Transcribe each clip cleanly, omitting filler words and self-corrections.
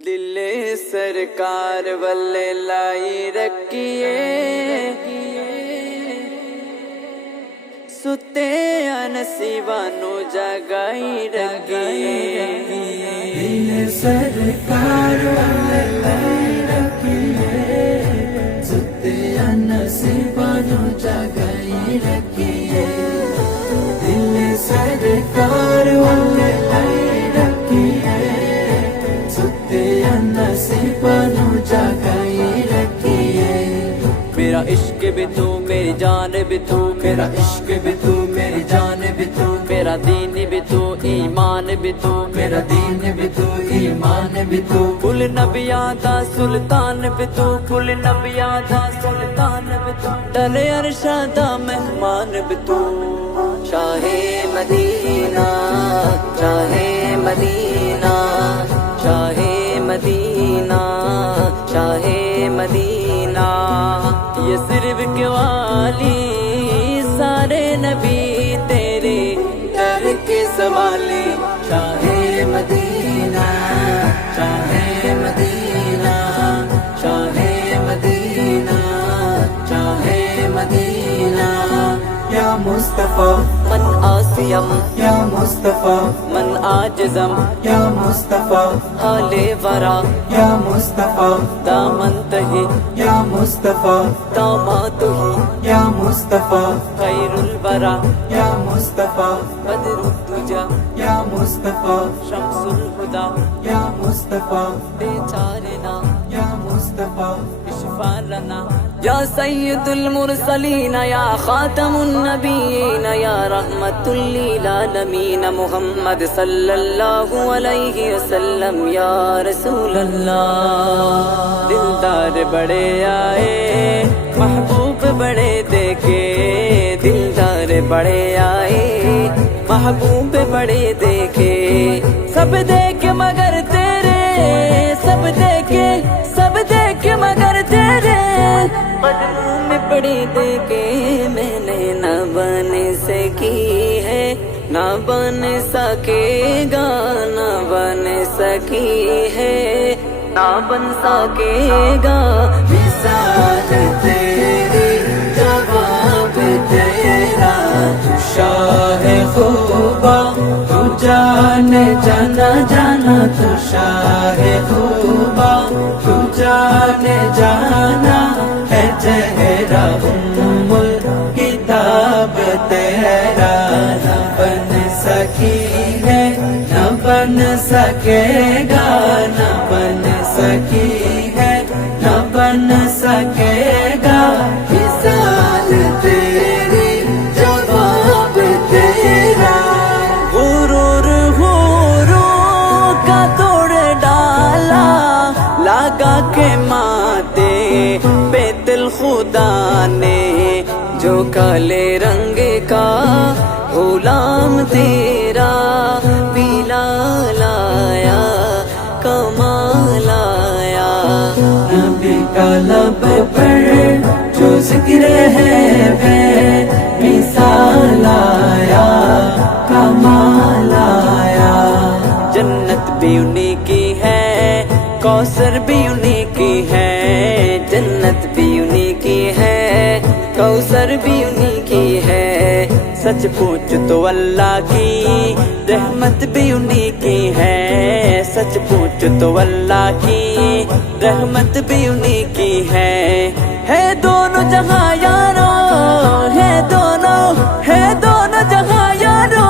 دل سرکار والے لائی رکھیے ستے نصیبانو جگائی رکھیے دل سرکار والے لائی رکھیے ستے نصیبانو جگائی رکھیے دل سرکار والے لائی رکھیے نصیبانو جگائی رکھیے میرا عشق بھی تو میری جان بھی تو میرا عشق بھی تو میری جان بھی تو میرا دین بھی تو ایمان بھی تو میرا دین بھی تو ایمان بھی تو کل نبیاں دا سلطان بھی تو کل نبیاں دا سلطان بھی تو ڈلے عرشاں دا مہمان بھی تو شاہ مدینہ شاہ مدینہ شاہ مدینہ شاہ مدینہ یہ صرف کے والی سارے نبی تیرے در کے سوالی شاہ مدینہ شاہ مدینہ شاہ مدینہ شاہ مدینہ یا مصطفیٰ من آسیم یا مصطفیٰ من آجزم یا مصطفیٰ حال ورا یا مصطفیٰ دامن تہی یا مصطفیٰ دامات ہی یا مصطفیٰ خیر الورا یا مصطفیٰ بدر الدجا یا مصطفیٰ شمس الہدا یا مصطفیٰ بیچارنا یا مصطفیٰ اشفا لنا یا سید المرسلین یا خاتم النبیین یا رحمت للعالمین محمد صلی اللہ علیہ وسلم یا رسول اللہ دلدار بڑے آئے محبوب بڑے دیکھے دلدار بڑے آئے محبوب بڑے دیکھے سب دیکھے مگر تیرے سب دیکھے مگر تیرے قدموں میں پڑی دیکھے میں نے نہ بن سکی ہے نہ بن سکے گا نہ بن سکی ہے نہ بن سکے گا مثال تیری جواب تیرا تو شاہ خوبا تو جان جانا جانا تو شاہ خوبا تو جان جانا ہے چہرہ ام الکتاب تیرا نہ بن سکی ہے نہ بن سکے گا نہ بن سکی ہے نہ بن سکے گا مثال تیری جواب تیرا غرور کا توڑ ڈالا لگا کے ماتے بیت الخدا نے جو کالے رنگ کا غلام تیرا پیلا لایا کمال آیا نبی کا لب پر جو ذکر ہے بے مثال آیا کمال آیا جنت بھی انہی کی ہے کوثر بھی انہی کی ہے جنت بھی انہی کی ہے کوثر بھی انہی کی ہے سچ پوچھ تو اللہ کی رحمت بھی انہی کی ہے سچ پوچھ تو اللہ کی رحمت بھی انہی کی ہے دونوں جہاں یارو ہے دونوں جہاں یارو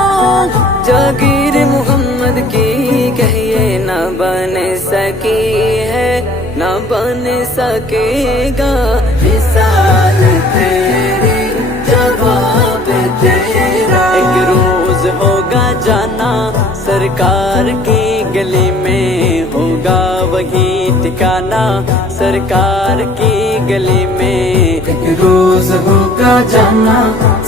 جاگیر محمد کی کہیے نہ بن سکی ہے نہ بن سکے گا مثال تیری جواب تیرا ایک روز ہوگا جانا سرکار کی گلی میں ہوگا وہی ٹھکانا سرکار کی گلی میں ایک روز ہوگا جانا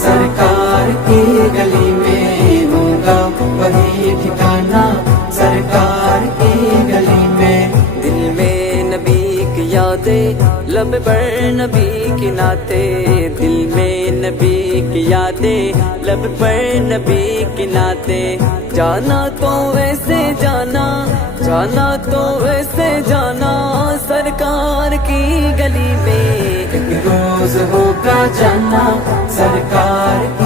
سرکار کی گلی میں ہوگا وہی ٹھکانا سرکار کی گلی میں دل میں نبی کی یادیں لب پر نبی کی نعتیں دل میں نبی کی یادیں لب پر نبی کی نعتیں جانا تو ویسے جانا تو ویسے کی گلی میں، ایک روز ہوگا جانا سرکار کی